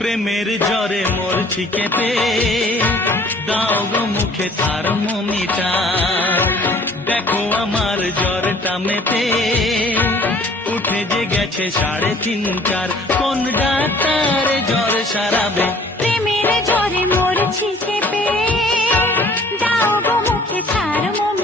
প্রেমের জ্বরে মরছি কেঁপে, দাও গো মুখে থার্মোমিটার। দেখো আমার জ্বরটা মেপে উঠে যে গেছে 3.5-4। কোন ডাক্তার জ্বর সারাবে? প্রেমের জ্বরে মরছি চেপে, দাও গো মুখে থার্মোমিটার।